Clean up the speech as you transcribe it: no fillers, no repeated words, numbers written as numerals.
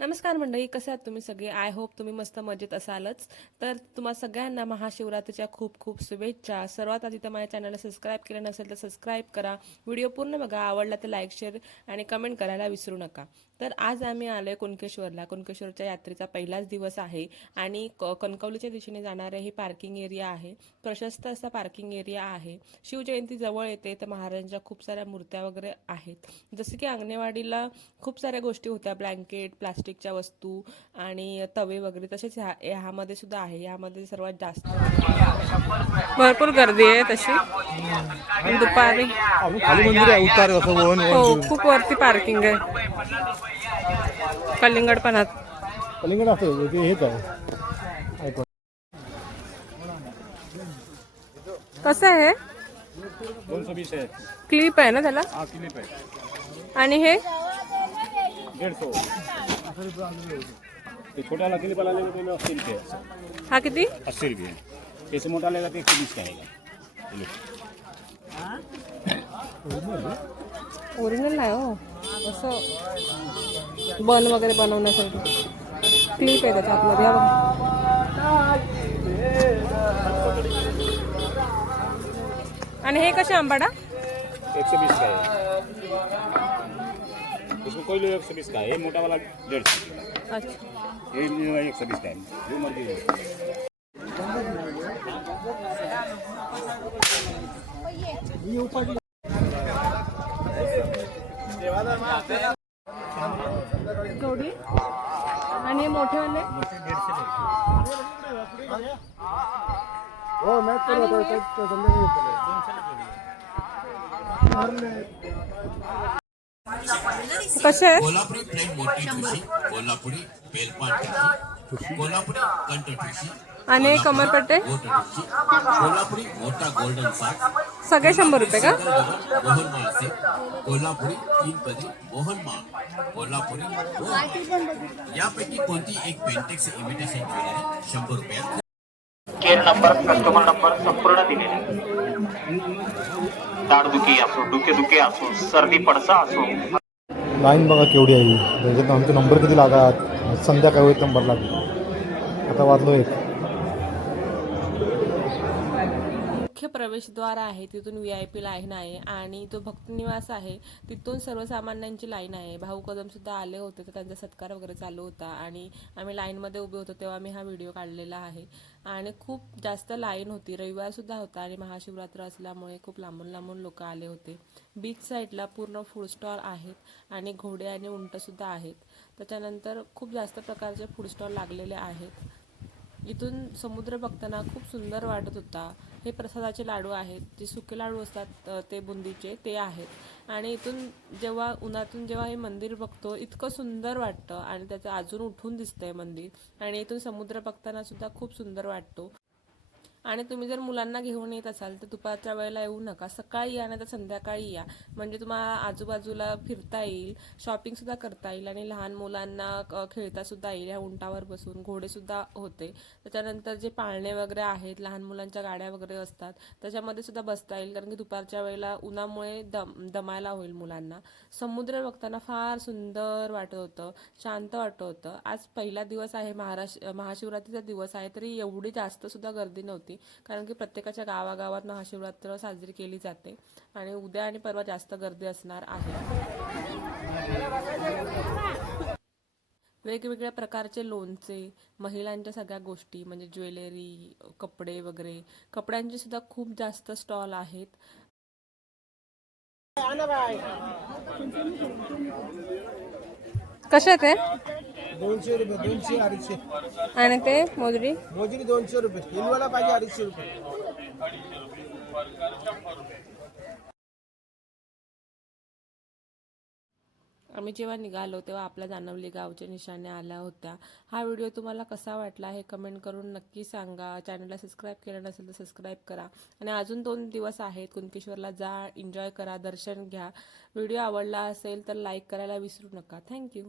नमस्कार मंडळी, कसे आहात तुम्ही सगळे? आय होप तुम्ही मस्त मजेत असालच. तर तुम्हा सगळ्यांना महाशिवरात्रीच्या खूप खूप शुभेच्छा. सर्वात आधी तर माझ्या चॅनलला सबस्क्राईब केलं नसेल तर सबस्क्राईब करा. व्हिडिओ पूर्ण बघा, आवडला तर लाईक शेअर आणि कमेंट करायला विसरू नका. तर आज आम्ही आलोय कुणकेश्वरला. कुणकेश्वरच्या यात्रेचा पहिलाच दिवस आहे आणि कणकवलीच्या दिशेने जाणारे ही पार्किंग एरिया आहे. प्रशस्त असा पार्किंग एरिया आहे. शिवजयंती जवळ येते तर महाराजांच्या खूप साऱ्या मूर्त्या वगैरे आहेत. जसं की अंगणेवाडीला खूप साऱ्या गोष्टी होत्या, ब्लँकेट, प्लास्टिकच्या वस्तू आणि तवे वगैरे, तसेच ह्यामध्ये सुद्धा आहे. ह्यामध्ये सर्वात जास्त भरपूर गर्दी आहे तशी दुपारी. खाली मंदिर आहे, उतार असं वन हो, वन खूप वरती पार्किंग आहे. कलिंगड पण कलिंगड असं हेच आहे. कसं आहे? 220 आहे. क्लिप आहे ना त्याला? हा क्लिप आहे. आणि हे 150 ते छोट्याला क्लिप आला तो 80 रुपये. हा किती? 80 रुपये. त्याचे मोठा आलेला ते 120 का आहे. ओरिजिनल नाही हो, असं बन वगैरे बनवण्यासाठी क्लिप आहे त्याच्या आतमध्ये. हा बघा. आणि हे कसे आंबाडा? 120 का है. इसमें कोई लोग 120 का है. ये मोटा वाला 150. अच्छा, ये 120 का है. जो मर्जी है. केवढी? आणि हे मोठेवाले? हो मैं तो कसे आहे? कोल्हापुरी प्लेन मोठी ठुशी, कोल्हापुरी बेलपाट ठुशी, कोल्हापुरी कंठ ठुशी आणि कमरपट्टे बोट ठुशी, कोल्हापुरी मोठा गोल्डन साज, सगळे 100 रुपये का? मोहन माळ से, कोल्हापुरी 3 पदरी मोहन माळ, कोल्हापुरी यापैकी कोणती एक पेंटेक्स इमिटेशन ज्वेलरी 100 रुपयात. केअर नंबर, कस्टमर नंबर संपूर्ण दिलेले. दाढदुखी असो, डोकेदुखी असो, सर्दी पडसा असो. लाईन बघा केवढी आहे. त्याच्यात आमचे नंबर किती लागत. संध्याकाळी एक नंबर लागला. आता वाजलो एक. मुख्य प्रवेशद्वार आहे, तिथून VIP लाईन आहे आणि तो भक्तनिवास आहे, तिथून सर्वसामान्यांची लाईन आहे. भाऊ कदम सुद्धा आले होते तर त्यांचा सत्कार वगैरे चालू होता आणि आम्ही लाईनमध्ये उभे होतो तेव्हा मी हा व्हिडिओ काढलेला आहे. आणि खूप जास्त लाईन होती, रविवार सुद्धा होता आणि महाशिवरात्र असल्यामुळे खूप लांबून लांबून लोक आले होते. बीच साईडला पूर्ण फूड स्टॉल आहेत आणि घोडे आणि उंट सुद्धा आहेत. त्याच्यानंतर खूप जास्त प्रकारचे फूड स्टॉल लागलेले आहेत. इथून समुद्र बघताना खूप सुंदर वाटत होता. हे प्रसादाचे लाडू आहेत, जे सुके लाडू असतात ते बुंदीचे, ते आहेत. आणि इथून जेव्हा उन्हातून जेव्हा हे मंदिर बघतो इतकं सुंदर वाटतं आणि त्याचं अजून उठून दिसतंय मंदिर. आणि इथून समुद्र बघताना सुद्धा खूप सुंदर वाटतो. आणि तुम्ही जर मुलांना घेऊन येत असाल तर दुपारच्या वेळेला येऊ नका, सकाळी या नाही तर संध्याकाळी या. म्हणजे तुम्हाला आजूबाजूला फिरता येईल, शॉपिंग सुद्धा करता येईल आणि लहान मुलांना खेळता सुद्धा येईल. ह्या उंटावर बसून घोडे सुद्धा होते. त्याच्यानंतर जे पाळणे वगैरे आहेत, लहान मुलांच्या गाड्या वगैरे असतात त्याच्यामध्ये सुद्धा बसता येईल, कारण की दुपारच्या वेळेला उन्हामुळे दमायला होईल मुलांना. समुद्र बघताना फार सुंदर वाटत होतं, शांत वाटत होतं. आज पहिला दिवस आहे, महाशिवरात्रीचा दिवस आहे, तरी एवढी जास्त सुद्धा गर्दी नव्हती, कारण की प्रत्येकाच्या गावागावात महाशिवरात्र साजरी केली जाते आणि उद्या आणि परवा जास्त गर्दी असणार आहे. वेगवेगळ्या प्रकारचे लोणचे, महिलांच्या सगळ्या गोष्टी म्हणजे ज्वेलरी, कपडे वगैरे, कपड्यांचे सुद्धा खूप जास्त स्टॉल आहेत. कसे ते? 200 रुपये, 200 250. आणि ते मोजरी? मोजरी 200 रुपये. हिलवाला पाहिजे 250 रुपये. आम्ही जेव्हा निघालो तेव्हा आपल्या जानवली गावच्या निशाण्या आल्या होत्या. हा व्हिडिओ तुम्हाला कसा वाटला हे कमेंट करून नक्की सांगा. चॅनलला सबस्क्राईब केलं नसेल तर सबस्क्राईब करा. आणि अजून 2 दिवस आहेत, कुणकेश्वरला जा, एन्जॉय करा, दर्शन घ्या. व्हिडिओ आवडला असेल तर लाईक करायला विसरू नका. थँक्यू.